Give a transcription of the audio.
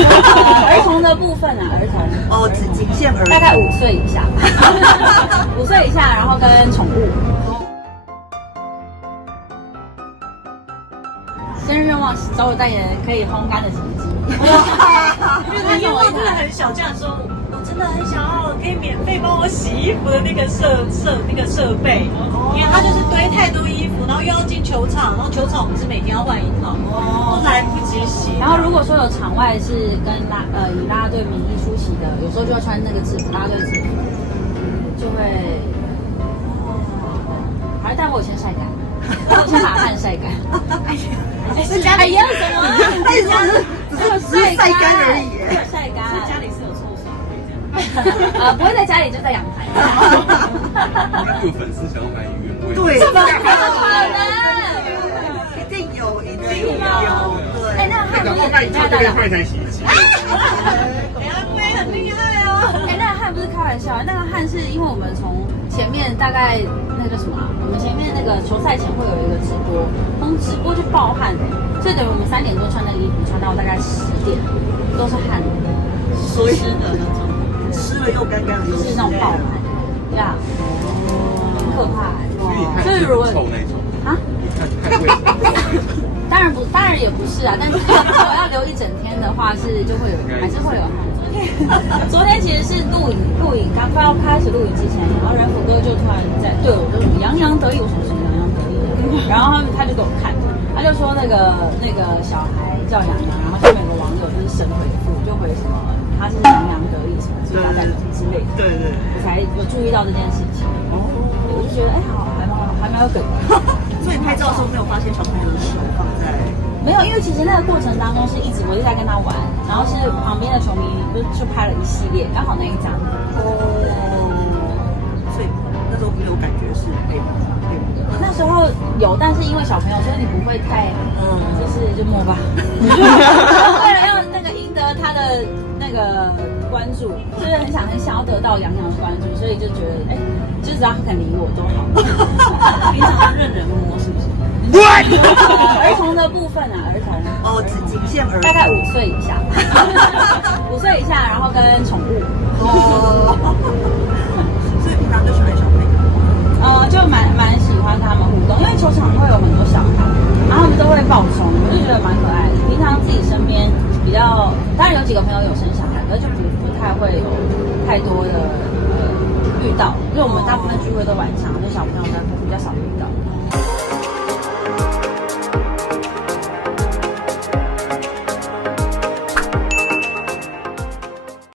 儿童的部分啊，儿童哦，仅限儿童，大概5岁以下，5岁以下，然后跟宠物。生日愿望找我代言可以烘干的洗衣机。因为他愿望真的很小，这样说，我真的很想要可以免费帮我洗衣服的那个设备，因为他就是堆太多衣服，然后又要进球场，然后球场我们是每天要换一套，都来不及洗。然后如果说有场外是跟以啦啦队名义出席的，有时候就要穿那个制服，啦啦队制服，就会还带我先晒干，我先把汗晒干。是家里要什么？只是晒干而已，晒干。家里是有抽水这样。不会在家里，就在阳台。应该有粉丝想要买原味。对，怎么可能？一定有，一定有。对，哎，那汉不是那你这边快餐洗衣机。妹很厉害哦。哎，那个汉不是开玩笑，那个汉是因为我们从前面大概那个叫什么啊？我们前面那个球赛前会有一个直播，从直播就爆汗的，所以等于我们3点多穿那个衣服，穿到大概10点都是汗，所以湿了又干干的，就是那种爆汗，对啊，很可怕。所以如果臭那种啊，太卫生。当然也不是啊，但是如果要留一整天的话，就会有，还是会有汗。昨天其实是录影刚快要开始录影之前，然后人虎哥就突然在对我就洋洋得意，我说什么洋洋得意的，然后他就给我看，他就说那个小孩叫洋洋，然后下面有个网友就是神回复，就回什么他是洋洋得意什么什么大概之类的，对，我才有注意到这件事情。我就觉得好，还蛮有梗的。所以拍照的时候没有发现小朋友的手放在。没有，因为其实那个过程当中是我一直在跟他玩，然后是旁边的球迷就拍了一系列，刚好那一张。所以那时候没有感觉是被那时候有，但是因为小朋友，所以你不会太就摸吧。为了要那个赢得他的那个关注，就是很想要得到洋洋的关注，所以就觉得就只要他肯理我都好。平常任人摸是不是？儿童的部分啊，儿童哦，仅限儿童，大概5岁以下，5岁以下，然后跟宠物。所以平常就喜欢小朋友。就蛮喜欢跟他们互动，因为球场会有很多小孩，然后他们都会爆冲，我就觉得蛮可爱的。平常自己身边比较，当然有几个朋友有生小孩，可是就不太会有太多的遇到，因为我们大部分聚会都晚上，就小朋友比较少遇到。